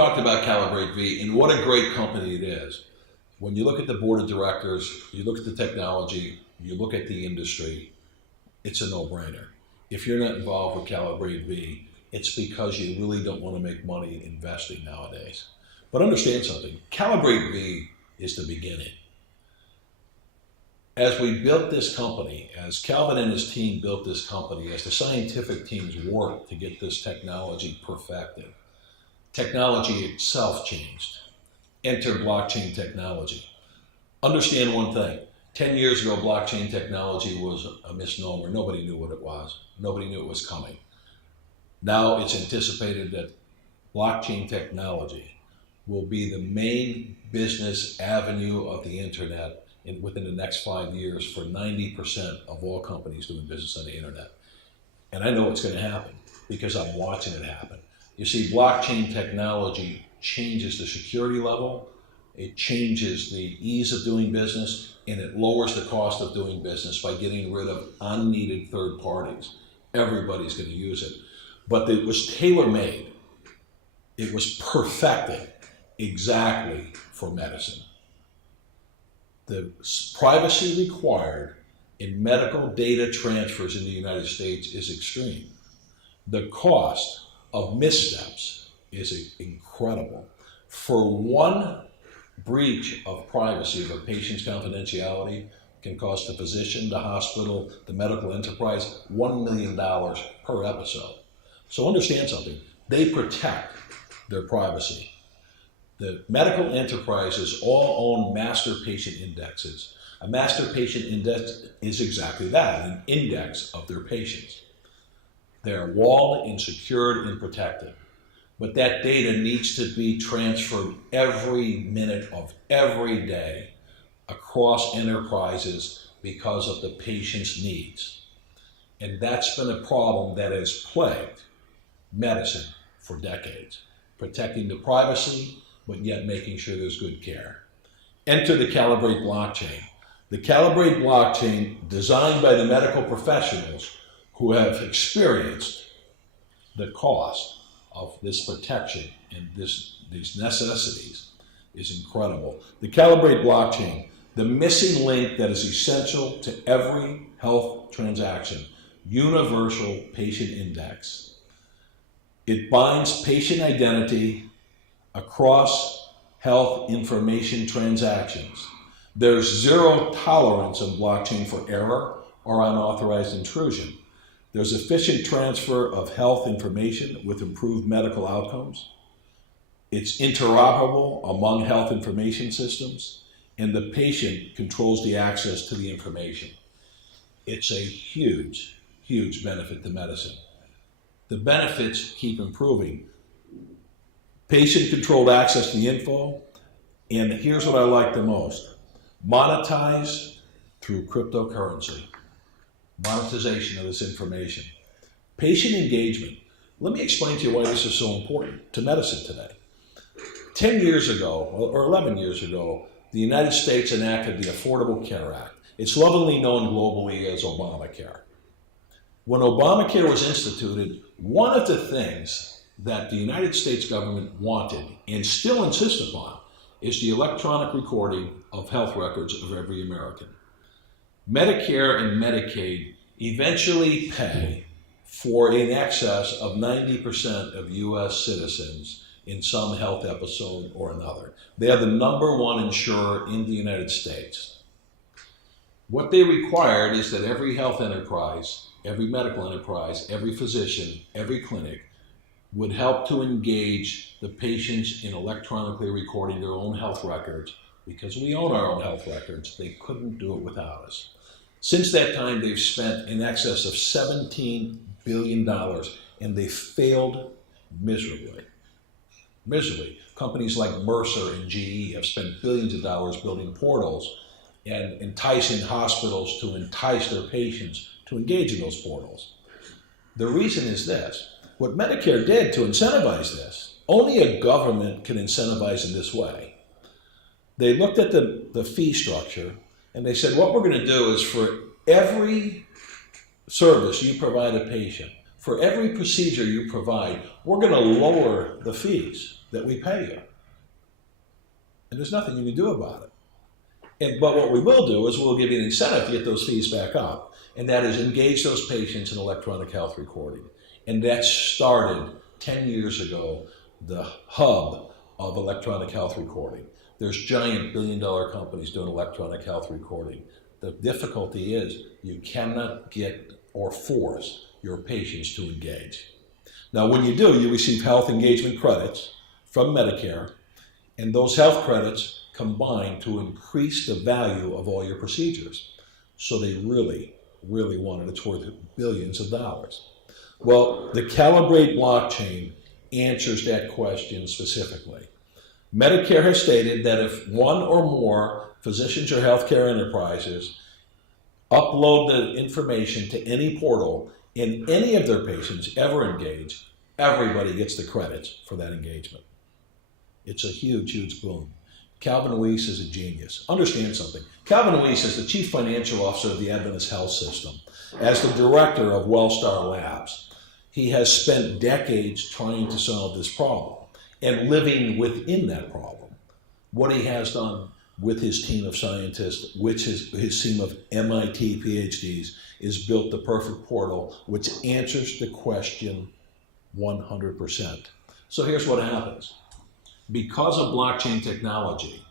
talked about Calibrate V and what a great company it is. When you look at the board of directors, you look at the technology, you look at the industry, it's a no-brainer. If you're not involved with Calibrate V, it's because you really don't want to make money investing nowadays. But understand something, Calibrate V is the beginning. As we built this company, as Calvin and his team built this company, as the scientific teams worked to get this technology perfected, technology itself changed. Enter blockchain technology. Understand one thing. 10 years ago, blockchain technology was a misnomer. Nobody knew what it was. Nobody knew it was coming. Now it's anticipated that blockchain technology will be the main business avenue of the internet within the next 5 years for 90% of all companies doing business on the internet. And I know it's going to happen because I'm watching it happen. You see, blockchain technology changes the security level, it changes the ease of doing business, and it lowers the cost of doing business by getting rid of unneeded third parties. Everybody's going to use it. But it was tailor-made. It was perfected exactly for medicine. The privacy required in medical data transfers in the United States is extreme. The cost of missteps is incredible. For one breach of privacy of a patient's confidentiality can cost the physician, the hospital, the medical enterprise $1 million per episode. So understand something, they protect their privacy. The medical enterprises all own master patient indexes. A master patient index is exactly that, an index of their patients. They're walled and secured and protected. But that data needs to be transferred every minute of every day across enterprises because of the patient's needs. And that's been a problem that has plagued medicine for decades, protecting the privacy, but yet making sure there's good care. Enter the Calibrate blockchain. The Calibrate blockchain, designed by the medical professionals who have experienced the cost of this protection and these necessities, is incredible. The Calibrate blockchain, the missing link that is essential to every health transaction, universal patient index. It binds patient identity across health information transactions. There's zero tolerance in blockchain for error or unauthorized intrusion. There's efficient transfer of health information with improved medical outcomes. It's interoperable among health information systems, and the patient controls the access to the information. It's a huge, huge benefit to medicine. The benefits keep improving. Patient-controlled access to the info, and here's what I like the most. Monetize through cryptocurrency. Monetization of this information. Patient engagement. Let me explain to you why this is so important to medicine today. 10 years ago, or 11 years ago, the United States enacted the Affordable Care Act. It's lovingly known globally as Obamacare. When Obamacare was instituted, one of the things that the United States government wanted and still insists upon is the electronic recording of health records of every American. Medicare and Medicaid eventually pay for in excess of 90% of U.S. citizens in some health episode or another. They are the #1 insurer in the United States. What they required is that every health enterprise, every medical enterprise, every physician, every clinic would help to engage the patients in electronically recording their own health records because we own our own health records. They couldn't do it without us. Since that time, they've spent in excess of $17 billion, and they failed miserably. Miserably. Companies like Mercer and GE have spent billions of dollars building portals and enticing hospitals to entice their patients to engage in those portals. The reason is this. What Medicare did to incentivize this, only a government can incentivize in this way. They looked at the fee structure and they said, what we're going to do is for every service you provide a patient, for every procedure you provide, we're going to lower the fees. that we pay you. And there's nothing you can do about it. But what we will do is we'll give you an incentive to get those fees back up. And that is engage those patients in electronic health recording. And that started 10 years ago, the hub of electronic health recording. There's giant billion-dollar companies doing electronic health recording. The difficulty is you cannot get or force your patients to engage. Now, when you do, you receive health engagement credits from Medicare, and those health credits combine to increase the value of all your procedures. So they really want it. It's worth billions of dollars. Well, the Calibrate blockchain answers that question specifically. Medicare has stated that if one or more physicians or healthcare enterprises upload the information to any portal and any of their patients ever engage, everybody gets the credits for that engagement. It's a huge boom. Calvin Weiss is a genius. Understand something. Calvin Weiss is the chief financial officer of the Adventist Health System. As the director of Wellstar Labs, he has spent decades trying to solve this problem and living within that problem. What he has done with his team of scientists, which his team of MIT PhDs, is built the perfect portal which answers the question 100%. So here's what happens. Because of blockchain technology,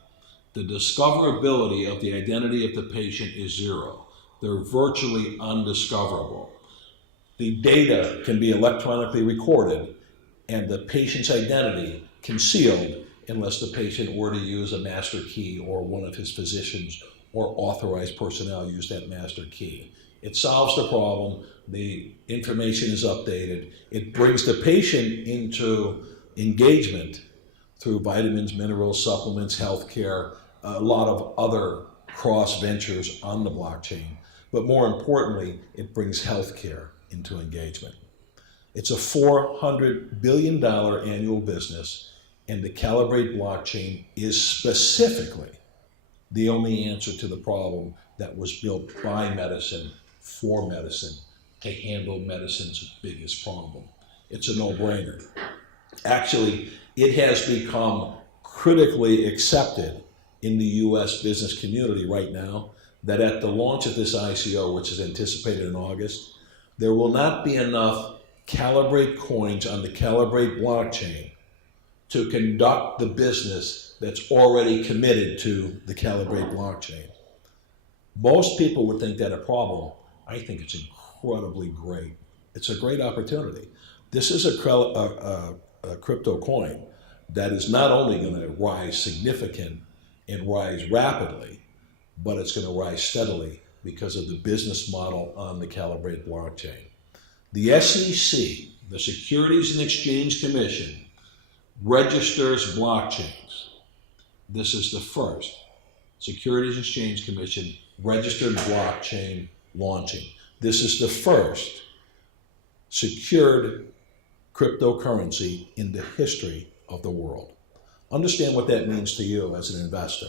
the discoverability of the identity of the patient is zero. They're virtually undiscoverable. The data can be electronically recorded and the patient's identity concealed unless the patient were to use a master key or one of his physicians or authorized personnel use that master key. It solves the problem. The information is updated. It brings the patient into engagement through vitamins, minerals, supplements, healthcare, a lot of other cross ventures on the blockchain. But more importantly, it brings healthcare into engagement. It's a $400 billion annual business, and the Calibrate blockchain is specifically the only answer to the problem that was built by medicine for medicine to handle medicine's biggest problem. It's a no-brainer. Actually, it has become critically accepted in the U.S. business community right now that at the launch of this ICO, which is anticipated in August, there will not be enough Calibrate coins on the Calibrate blockchain to conduct the business that's already committed to the Calibrate blockchain. Most people would think that a problem. I think it's incredibly great. It's a great opportunity. This is a crypto coin that is not only going to rise significant and rise rapidly, but it's going to rise steadily because of the business model on the Calibrate blockchain. The SEC, the Securities and Exchange Commission, registers blockchains. This is the first Securities and Exchange Commission registered blockchain launching. This is the first secured cryptocurrency in the history of the world. Understand what that means to you as an investor.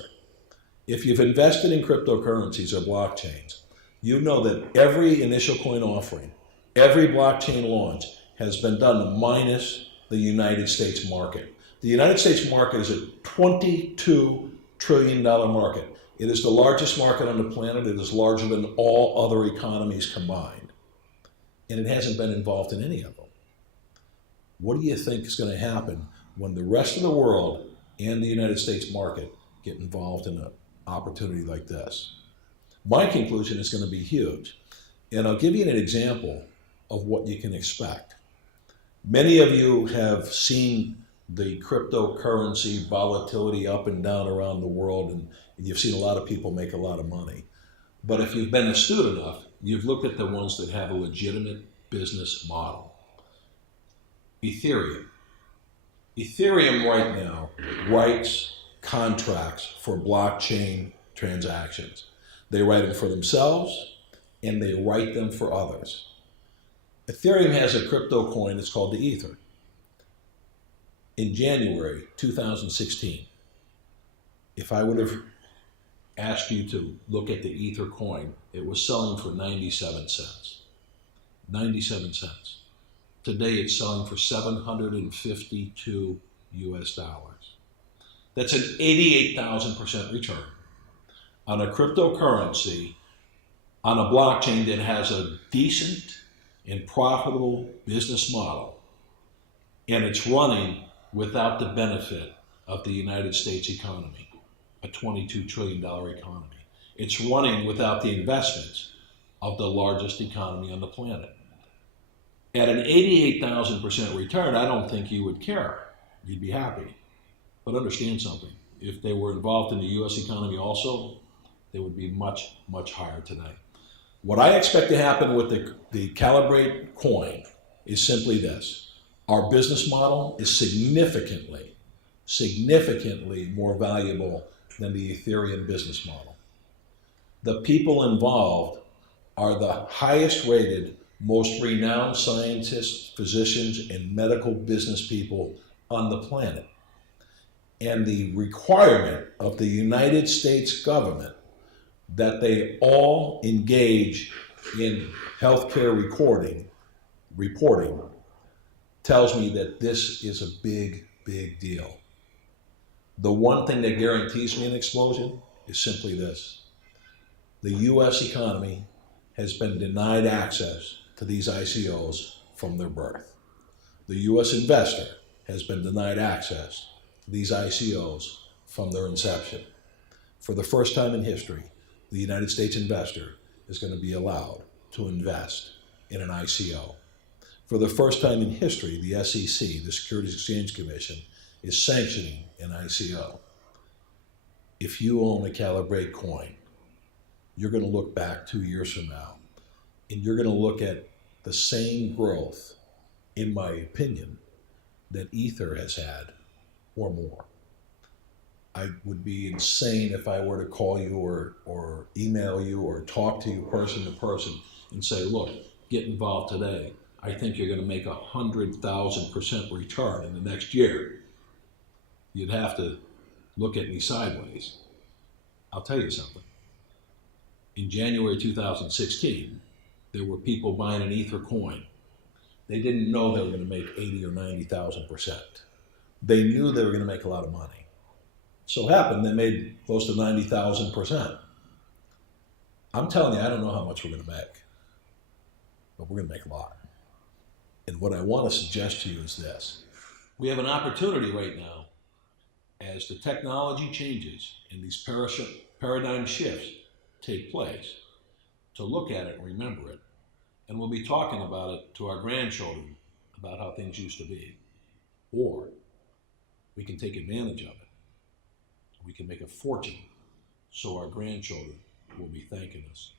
If you've invested in cryptocurrencies or blockchains, you know that every initial coin offering, every blockchain launch has been done minus the United States market. The United States market is a $22 trillion market. It is the largest market on the planet. It is larger than all other economies combined. And it hasn't been involved in any of them. What do you think is going to happen when the rest of the world and the United States market get involved in an opportunity like this? My conclusion is going to be huge. And I'll give you an example of what you can expect. Many of you have seen the cryptocurrency volatility up and down around the world, and you've seen a lot of people make a lot of money. But if you've been astute enough, you've looked at the ones that have a legitimate business model. Ethereum. Ethereum right now writes contracts for blockchain transactions. They write them for themselves and they write them for others. Ethereum has a crypto coin that's called the Ether. In January 2016, if I would have asked you to look at the Ether coin, it was selling for 97 cents. 97 cents. Today it's selling for $752 US dollars. That's an 88,000% return on a cryptocurrency on a blockchain that has a decent and profitable business model, and it's running without the benefit of the United States economy, a $22 trillion economy. It's running without the investments of the largest economy on the planet. At an 88,000% return, I don't think you would care. You'd be happy. But understand something. If they were involved in the US economy also, they would be much, much higher today. What I expect to happen with the Calibrate coin is simply this. Our business model is significantly more valuable than the Ethereum business model. The people involved are the highest rated, most renowned scientists, physicians, and medical business people on the planet. And the requirement of the United States government that they all engage in healthcare reporting tells me that this is a big, big deal. The one thing that guarantees me an explosion is simply this. The US economy has been denied access to these ICOs from their birth. The US investor has been denied access to these ICOs from their inception. For the first time in history, the United States investor is going to be allowed to invest in an ICO. For the first time in history, the SEC, the Securities Exchange Commission, is sanctioning an ICO. If you own a Calibrate coin, you're going to look back 2 years from now, and you're going to look at the same growth, in my opinion, that Ether has had, or more. I would be insane if I were to call you or email you or talk to you person to person and say, look, get involved today. I think you're going to make 100,000% return in the next year. You'd have to look at me sideways. I'll tell you something. In January 2016, there were people buying an Ether coin. They didn't know they were going to make 80 or 90,000%. They knew they were going to make a lot of money. So happened they made close to 90,000%. I'm telling you, I don't know how much we're going to make, but we're going to make a lot. And what I want to suggest to you is this. We have an opportunity right now, as the technology changes and these paradigm shifts take place, to look at it and remember it. And we'll be talking about it to our grandchildren about how things used to be. Or we can take advantage of it. We can make a fortune so our grandchildren will be thanking us.